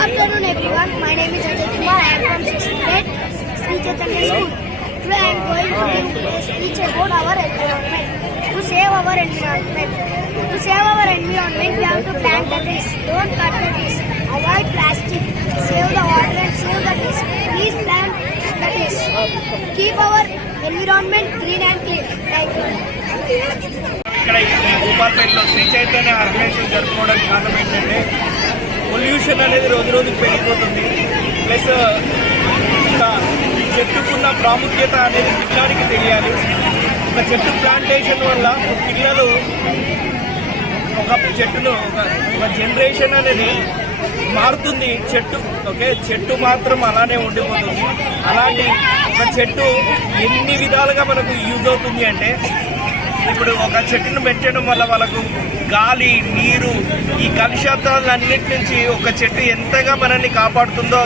afternoon everyone. My name is Ajay Kumar. I am from 6th grade, speech at Chaitanya School. Today I am going to give a speech about our environment. To save our environment. To save our environment, we have to plant the trees. Don't cut the trees. Avoid plastic. Save the water and save the trees. Please plant the trees. Keep our environment green and clean. Thank you. ఇక్కడ భూపాల్పేటలో Shri Chaitanya organisation జరుపుకుంటున్నాం pollution అనేది రోజు రోజుకి పెరిగిపోతుంది. Plus ఇంకా చెట్టుకున్న ప్రాముఖ్యత అనేది పిల్లాడికి తెలియాలి. ఒక చెట్టు ప్లాంటేషన్ వల్ల పిల్లలు ఒక చెట్టును ఒక ఒక జనరేషన్ అనేది మారుతుంది. చెట్టు ఓకే? చెట్టు మాత్రం అలానే ఉండిపోతుంది. అలాంటి ఒక చెట్టు ఎన్ని విధాలుగా మనకు యూజ్ అవుతుంది అంటే ఇప్పుడు ఒక చెట్టును పెంచడం వల్ల వాళ్ళకు గాలి నీరు ఈ కలుషితాలన్నిటి నుంచి ఒక చెట్టు ఎంతగా మనల్ని కాపాడుతుందో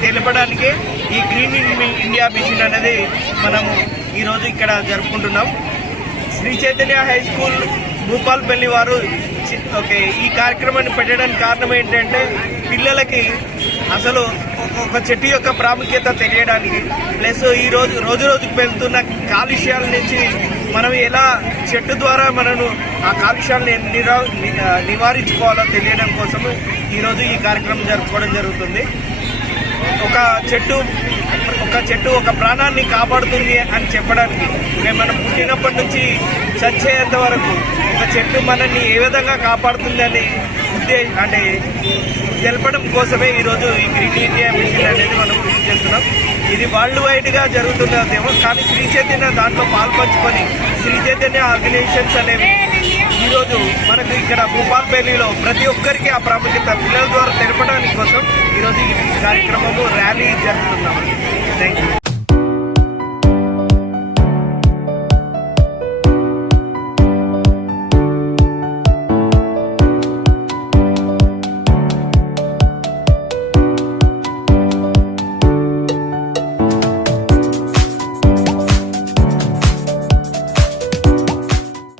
తెలపడానికే ఈ గ్రీన్ ఇండియా మిషన్ అనేది మనము ఈరోజు ఇక్కడ జరుపుకుంటున్నాం. శ్రీ చైతన్య హై స్కూల్ భూపాల్పల్లి వారు చి- ఓకే ఈ కార్యక్రమాన్ని పెట్టడానికి కారణం ఏంటంటే పిల్లలకి అసలు ఒక- ఒక చెట్టు యొక్క ప్రాముఖ్యత తెలియడానికి ప్లస్ ఈ రోజు రోజు రోజుకు వెళ్తున్న కాలుష్యాల నుంచి మనం ఎలా చెట్టు ద్వారా మనను ఆ కాలుష్యాలను నిరా నివారించుకోవాలో తెలియడం కోసం ఈరోజు ఈ కార్యక్రమం జరుపుకోవడం జరుగుతుంది. ఒక చెట్టు ఒక చెట్టు ఒక ప్రాణాన్ని కాపాడుతుంది అని చెప్పడానికి మేము మనం పుట్టినప్పటి నుంచి చచ్చేంత వరకు ఒక చెట్టు మనల్ని ఏ విధంగా కాపాడుతుంది అని ఉద్దేశం అంటే తెలపడం కోసమే ఈరోజు ఈ గ్రీన్ ఇండియా మిషన్ అనేది చేస్తున్నాం ఇది వరల్డ్ వైడ్గా జరుగుతున్నదేమో కానీ శ్రీ చైతన్య దాంట్లో పాల్పంచుకొని శ్రీ చైతన్య ఆర్గనైజేషన్స్ అనేవి ఈరోజు మనకు ఇక్కడ భూపాల్పల్లిలో ప్రతి ఒక్కరికి ఆ ప్రాముఖ్యత పిల్లల ద్వారా తెలపడానికి కోసం ఈరోజు ఈ కార్యక్రమము ర్యాలీ జరుగుతున్నాం థ్యాంక్ యూ